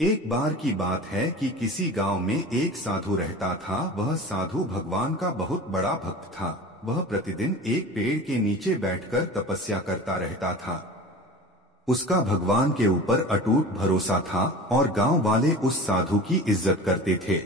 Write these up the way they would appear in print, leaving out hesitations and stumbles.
एक बार की बात है कि किसी गांव में एक साधु रहता था। वह साधु भगवान का बहुत बड़ा भक्त था। वह प्रतिदिन एक पेड़ के नीचे बैठकर तपस्या करता रहता था। उसका भगवान के ऊपर अटूट भरोसा था और गांव वाले उस साधु की इज्जत करते थे।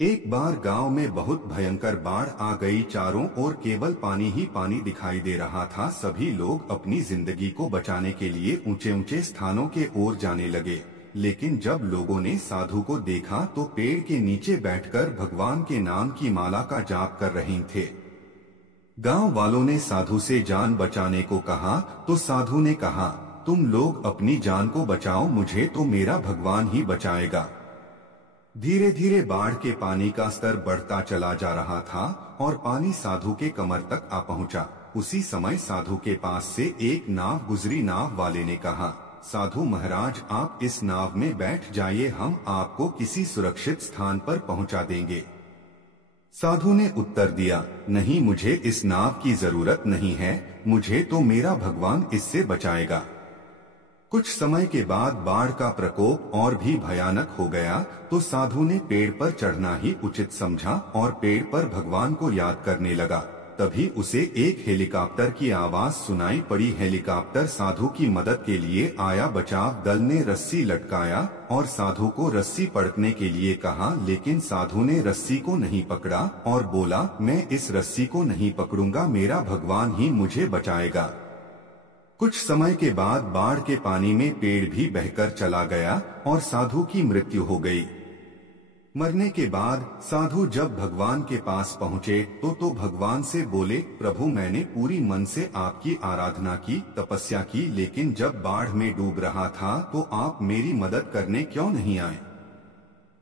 एक बार गांव में बहुत भयंकर बाढ़ आ गई। चारों ओर केवल पानी ही पानी दिखाई दे रहा था। सभी लोग अपनी जिंदगी को बचाने के लिए ऊंचे ऊंचे स्थानों के ओर जाने लगे। लेकिन जब लोगों ने साधु को देखा तो पेड़ के नीचे बैठकर भगवान के नाम की माला का जाप कर रहे थे। गांव वालों ने साधु से जान बचाने को कहा तो साधु ने कहा, तुम लोग अपनी जान को बचाओ, मुझे तो मेरा भगवान ही बचाएगा। धीरे धीरे बाढ़ के पानी का स्तर बढ़ता चला जा रहा था और पानी साधु के कमर तक आ पहुंचा। उसी समय साधु के पास से एक नाव गुजरी। नाव वाले ने कहा, साधु महाराज, आप इस नाव में बैठ जाइए, हम आपको किसी सुरक्षित स्थान पर पहुंचा देंगे। साधु ने उत्तर दिया, नहीं, मुझे इस नाव की जरूरत नहीं है, मुझे तो मेरा भगवान इससे बचाएगा। कुछ समय के बाद बाढ़ का प्रकोप और भी भयानक हो गया तो साधु ने पेड़ पर चढ़ना ही उचित समझा और पेड़ पर भगवान को याद करने लगा। तभी उसे एक हेलीकॉप्टर की आवाज सुनाई पड़ी। हेलीकॉप्टर साधु की मदद के लिए आया। बचाव दल ने रस्सी लटकाया और साधु को रस्सी पकड़ने के लिए कहा, लेकिन साधु ने रस्सी को नहीं पकड़ा और बोला, मैं इस रस्सी को नहीं पकड़ूंगा, मेरा भगवान ही मुझे बचाएगा। कुछ समय के बाद बाढ़ के पानी में पेड़ भी बहकर चला गया और साधु की मृत्यु हो गई। मरने के बाद साधु जब भगवान के पास पहुँचे तो भगवान से बोले, प्रभु, मैंने पूरी मन से आपकी आराधना की, तपस्या की, लेकिन जब बाढ़ में डूब रहा था तो आप मेरी मदद करने क्यों नहीं आए?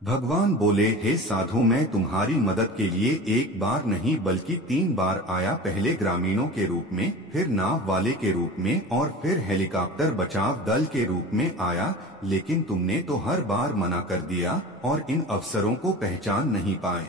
भगवान बोले, हे साधु, मैं तुम्हारी मदद के लिए एक बार नहीं बल्कि 3 बार आया। पहले ग्रामीणों के रूप में, फिर नाव वाले के रूप में और फिर हेलीकॉप्टर बचाव दल के रूप में आया, लेकिन तुमने तो हर बार मना कर दिया और इन अवसरों को पहचान नहीं पाए।